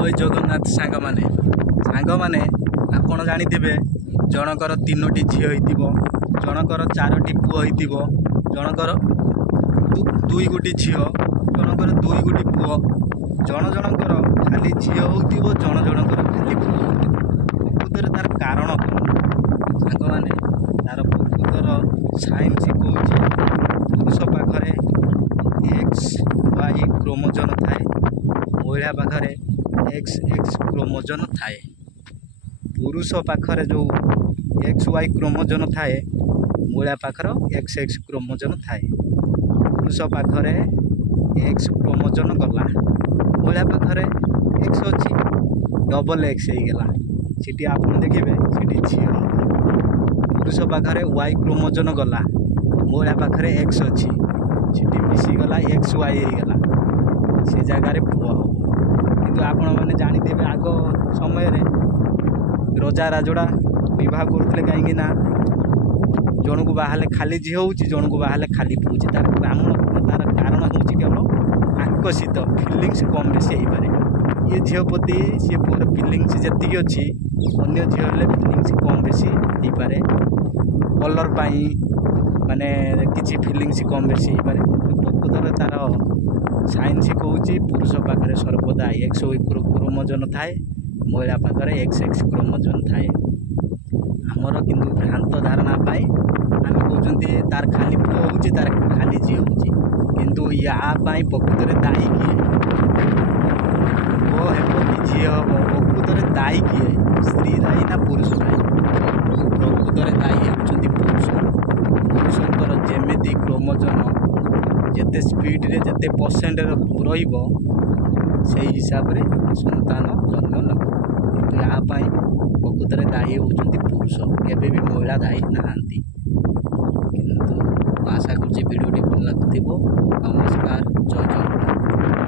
जय जगन्नाथ सांग मैंने आपण जानिथिबे जनकर 3टी झील होइतिबो जनकर 4टी पुओ होइतिबो जनकर 2 गोटी झील जनकर 2 गोटी पुओ जन जनकर खाली झील होइतिबो जन जनकर खाली पुओ होइतिबो प्रकृतर तार कारण कौन सांग मैंने तार प्रकृतर साइंस कहूँ पुरुष पाखरे XY क्रोमोजोन थाए महिला पाखरे XX क्रोमोजोन थाए पुरुष पाखरे जो XY क्रोमोजोन थाए महिला पाखर XX क्रोमोजोन थाए पुरुष पाखरे X क्रोमोजोन गला महिला पाखरे X अच्छी डबल X होगा सीटी आप देखिए सीटी झील पुरुष पाखरे Y क्रोमोजोन गला महिला पाखरे X अच्छी सीटी मिसीगला XY होगा से जगार पुओ हम किंतु आपण मैंने जानिथे आग समय रजा राजड़ा विवाह करुले कहीं जन को बाहर खाली झी हो जन को बाहर खाली पुची तार कारण हूँ केवल आकर्षित फिलिंग्स कम बेसी हो पाए ये झील प्रति सी पुअर फिलिंग्स जी अच्छी अन्य झील फिलिंग्स कम बेसी हो पाए कलर पाई माने किसी फिलिंग्स कम बेसी हो पाए प्रकृत तार साइंस कहूँ पुरुष पाखे सर्वदा XY क्रोमोजोन थाए महिला पाखे XX क्रोमोजोन थाए आमर किंतु भ्रांत धारणा पाई आम कहते तार खाली पुओ हो तार खाली झी हो किंतु या प्रकृत दायी किए पुओ हे कि झी हम प्रकृत दायी किए स्त्री दायी ना पुरुष दायी प्रकृत दायी होती पुरुषर जमी क्रोमोजोन जिते स्पीड रे जिते परसेंट रहिबो से हिसाब से संतान जन्म नब कि यहाँ प्रकृत दायी होती पुरुष केबे भी महिला दायी नहांती किंतु आशा कर वीडियोटी भल लगुव। नमस्कार जय जगन्नाथ।